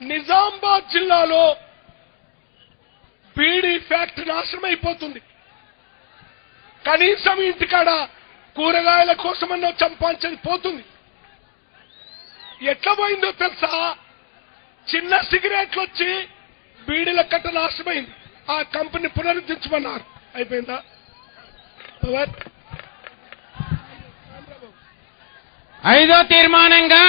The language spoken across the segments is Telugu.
నిజామాబాద్ జిల్లాలో బీడీ ఫ్యాక్టరీ నాశనం అయిపోతుంది. కనీసం ఇంటికాడ కూరగాయల కోసమన్నా సంపాదించేది పోతుంది. ఎట్లా పోయిందో తెలుసా? చిన్న సిగరెట్లు వచ్చి బీడీల కట్ట నాశనమైంది. ఆ కంపెనీ పునరుద్ధరించమన్నారు. అయిపోయిందా? ఐదో తీర్మానంగా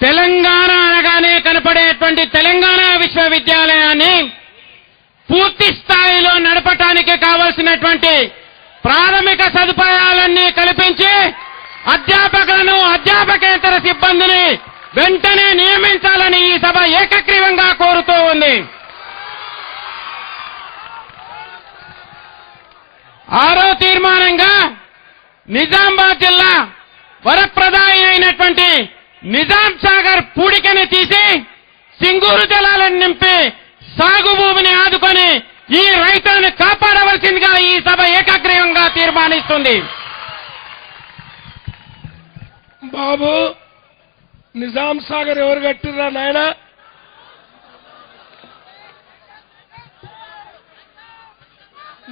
తెలంగాణ అనగానే కనపడేటువంటి తెలంగాణ విశ్వవిద్యాలయాన్ని పూర్తి స్థాయిలో నడపటానికి కావలసినటువంటి ప్రాథమిక సదుపాయాలన్నీ కల్పించి అధ్యాపకులను అధ్యాపకేతర సిబ్బందిని వెంటనే నియమించాలని ఈ సభ ఏకగ్రీవంగా కోరుతూ ఉంది. ఆరో తీర్మానంగా నిజామాబాద్ జిల్లా వరప్రదాయి అయినటువంటి నిజాం సాగర్ పూడికని తీసి సింగూరు జలాలను నింపి సాగు భూమిని ఆదుకొని ఈ రైతులను కాపాడవలసిందిగా ఈ సభ ఏకగ్రీవంగా తీర్మానిస్తుంది. బాబు, నిజాం సాగర్ ఎవరు కట్టిర్రా నాయన?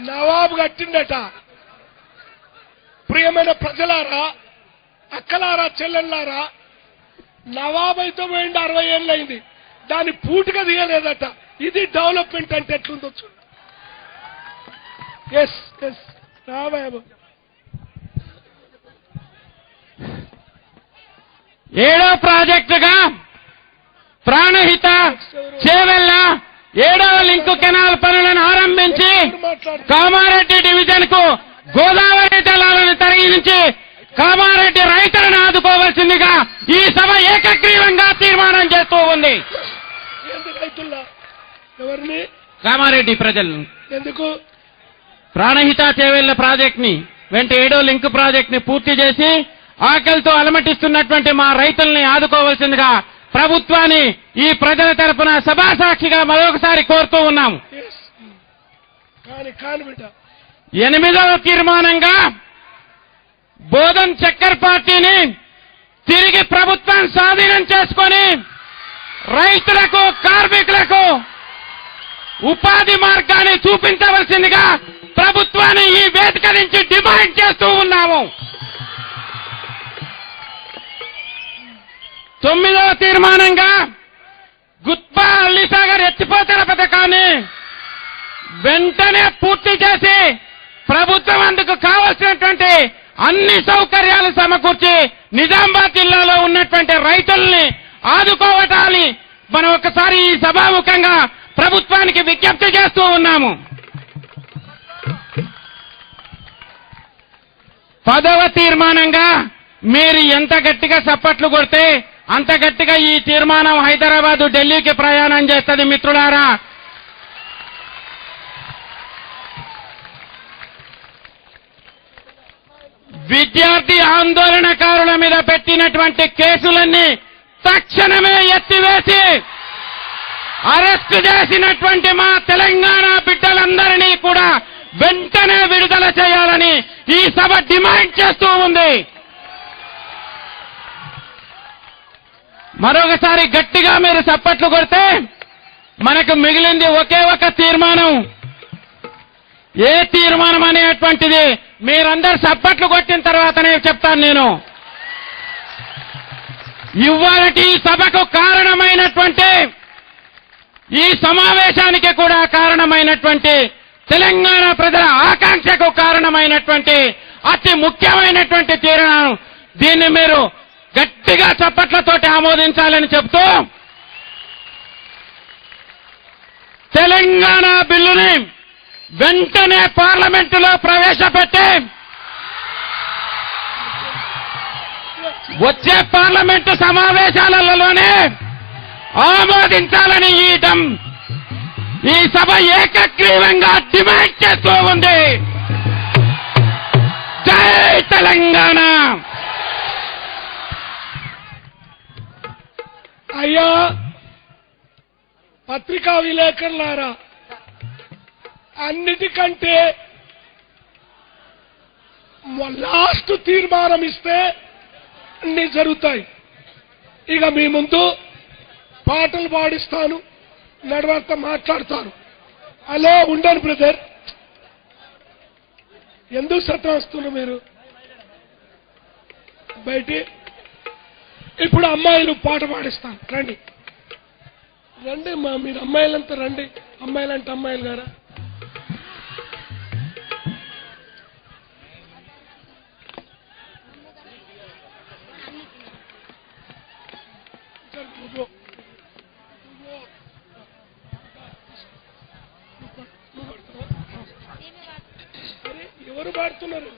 నవాబు కట్టిండట. ప్రియమైన ప్రజలారా, అక్కలారా, చెల్లెల్లారా, నవాబు అయితే పోయింది 60 ఏళ్ళైంది. దాన్ని పూటుగా తీయలేదట. ఇది డెవలప్మెంట్ అంటే ఎట్లుందో చూడు. ఎస్ ఎస్ రాబాబు. ఏడో ప్రాజెక్టుగా ప్రాణహిత చేవెళ్ల 7వ లింకు కెనాల్ పనులను ఆరంభించి కామారెడ్డి డివిజన్ కు గోదావరి జలాలను తరలించి కామారెడ్డి రైతులను ఆదుకోవాల్సిందిగా ఈ సభ ఏకగ్రీవంగా తీర్మానం చేస్తూ ఉంది. ఎవరిని? కామారెడ్డి ప్రజలు. ఎందుకు? ప్రాణహిత చేవెళ్ల ప్రాజెక్ట్ ని వెంట 7వ లింక్ ప్రాజెక్ట్ ని పూర్తి చేసి ఆకలితో అలమటిస్తున్నటువంటి మా రైతుల్ని ఆదుకోవాల్సిందిగా ప్రభుత్వాన్ని ఈ ప్రజల తరపున సభాసాక్షిగా మరొకసారి కోరుతూ ఉన్నాం. 8వ తీర్మానంగా బోధన్ చక్కర్ పార్టీని తిరిగి ప్రభుత్వం స్వాధీనం చేసుకొని రైతులకు కార్మికులకు ఉపాధి మార్గాన్ని చూపించవలసిందిగా ప్రభుత్వాన్ని ఈ వేదిక నుంచి డిమాండ్ చేస్తూ ఉన్నాము. 9వ తీర్మానంగా గుత్బా అల్లిసాగర్ ఎత్తిపోతల పథకాన్ని వెంటనే పూర్తి చేసి ప్రభుత్వం అందుకు కావలసినటువంటి అన్ని సౌకర్యాలు సమకూర్చి నిజామాబాద్ జిల్లాలో ఉన్నటువంటి రైతుల్ని ఆదుకోవటాన్ని మనం ఒకసారి ఈ సభాముఖంగా ప్రభుత్వానికి విజ్ఞప్తి చేస్తూ ఉన్నాము. 10వ తీర్మానంగా మీరు ఎంత గట్టిగా చప్పట్లు కొడితే అంత గట్టిగా ఈ తీర్మానం హైదరాబాద్ ఢిల్లీకి ప్రయాణం చేస్తుంది. మిత్రులారా, విద్యార్థి ఆందోళనకారుల మీద పెట్టినటువంటి కేసులన్నీ తక్షణమే ఎత్తివేసి అరెస్టు చేసినటువంటి మా తెలంగాణ బిడ్డలందరినీ కూడా వెంటనే విడుదల చేయాలని ఈ సభ డిమాండ్ చేస్తూ ఉంది. మరొకసారి గట్టిగా మీరు చప్పట్లు కొడితే మనకు మిగిలింది ఒకే ఒక తీర్మానం. ఏ తీర్మానం అనేటువంటిది మీరందరూ చప్పట్లు కొట్టిన తర్వాతనే చెప్తాను. నేను ఇవాళటి సభకు కారణమైనటువంటి ఈ సమావేశానికి కూడా కారణమైనటువంటి తెలంగాణ ప్రజల ఆకాంక్షకు కారణమైనటువంటి అతి ముఖ్యమైనటువంటి తీర్మానం. దీన్ని మీరు గట్టిగా చప్పట్లతోటి ఆమోదించాలని చెప్తూ తెలంగాణ బిల్లుని వెంటనే పార్లమెంటులో ప్రవేశపెట్టి వచ్చే పార్లమెంటు సమావేశాలలోనే ఆమోదించాలని ఈ సభ ఏకగ్రీవంగా డిమాండ్ చేస్తూ ఉంది. జై తెలంగాణ. అయ్యా పత్రికా విలేకరులారా, అన్నిటికంటే లాస్ట్ తీర్మానం ఇస్తే అన్ని జరుగుతాయి. ఇక మీ ముందు పాటలు పాడిస్తాను, నడవర్త మాట్లాడతాను. అలా ఉండను బ్రదర్, ఎందుకు సత్తా వస్తున్నారు మీరు బయటి? ఇప్పుడు అమ్మాయిలు పాట పాడిస్తాను, రండి రండి మా మీరు అమ్మాయిలంతా రండి. అమ్మాయిలంటే అమ్మాయిలు గారా? ఎవరు పాడుతున్నారు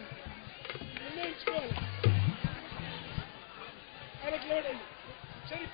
నిర్ణయించుకోవాలి. ఆయనకు లేడండి. సరే